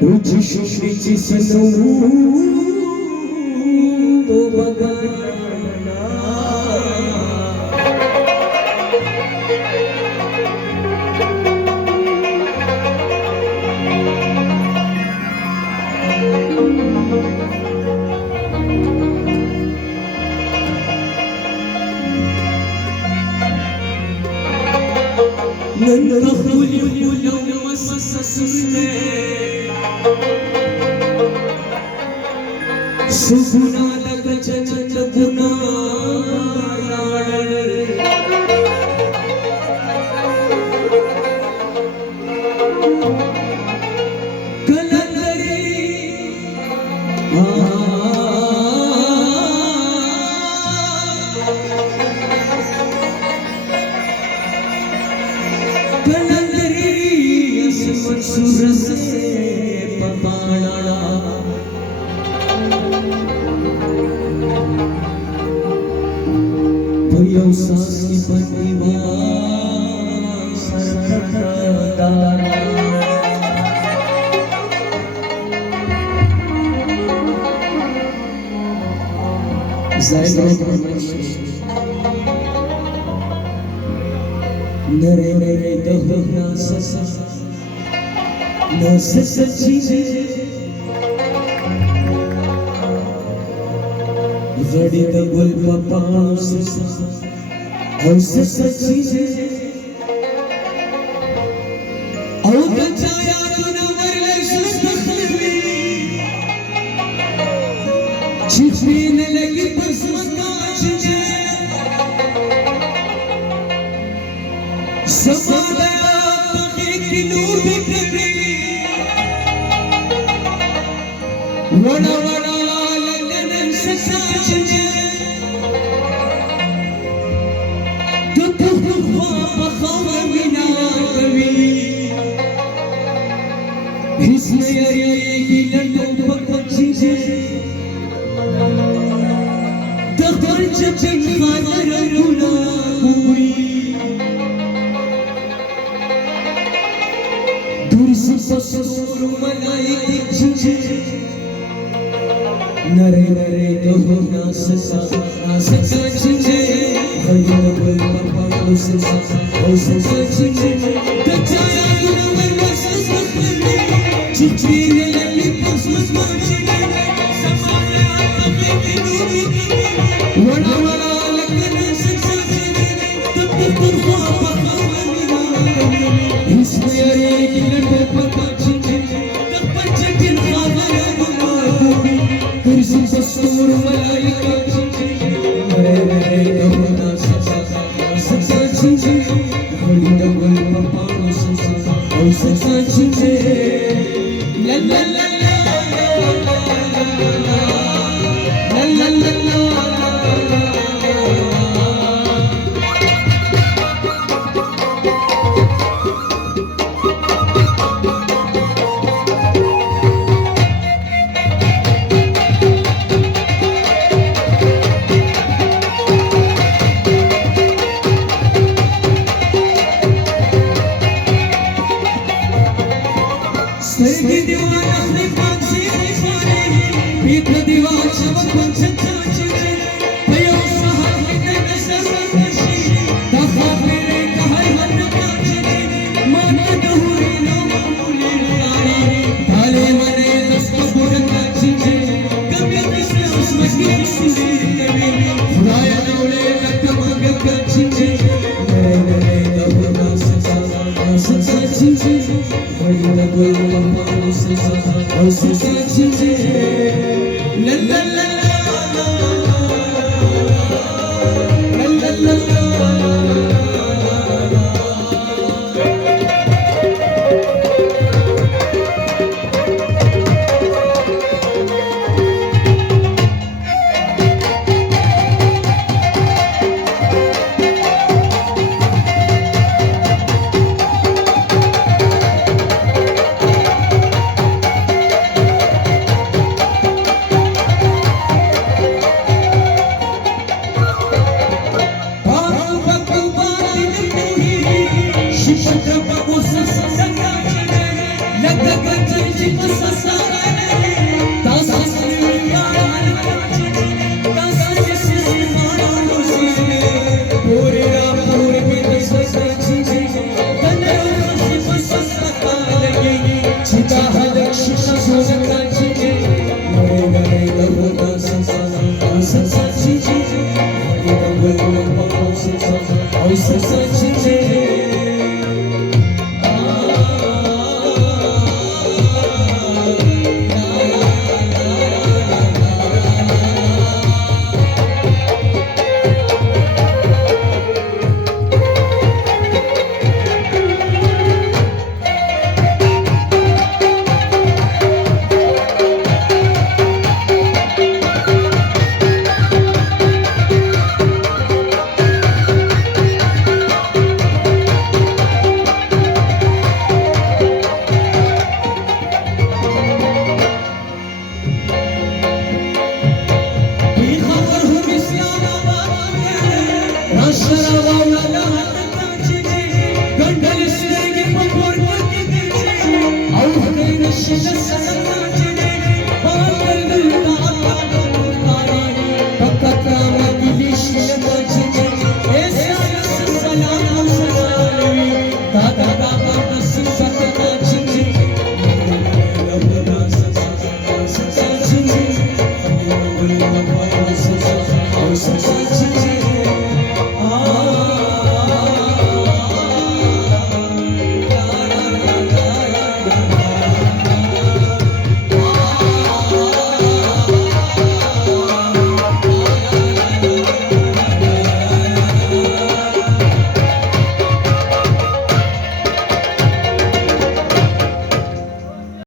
तुझी शुभेची सनू तो बघाना नंद फुली फुलव मससुरले सुगुना लगचन गुना कलंदरी मंसूर से पपाड़ा भैया सास की पत्नी नरे नरे दहुना ससा न सच्ची जड़ी द गुल पपा और सच्ची और कचाया तूने मरले सुस्तखली छिपने लगी पसमकाश समाया पखे की नूर बिखरी वड़ा वड़ा लगन ससाच तो बखावा बिना कभी इसने ये की लड्डू पकची दखल चचिन खातर रुला पूरी दूर से ससुर मलाइकी छुछे नरे नरे दोना ससा छुछे भैया बोल पापा ओ ससा छुछे कचाया गुरु मस्त छुछे लगी पसमस माचने समाया अपने नूरी वड़ा वड़ा लगन ससा तब तक पापा इसमें ये की लड़के पका छुछे तब पंचकिन खावर कुर्सी सस्तूर मलाइका छुछे नरे नरे दोना ससा छुछे घड़ी डबल पपानो ससा छुछे ला ला ला ला ला ला सरगी दीवार अपने पाक से फारे पीठ दीवार सब पंचन छाछे भयो साहब ने नसर नशी दफा मेरे कहर मन काछे मन दहुरी नो मामूली रानी भाले मने दस्त गुड़ काछे कभी किसने उस मस्की सुनी कभी खुदाया नोले लट मग काछे नरे नरे दहुना ससा छुछे भैया बोल पापा ओ ससा छुछे ला ला ला ला ला ला शिपत्र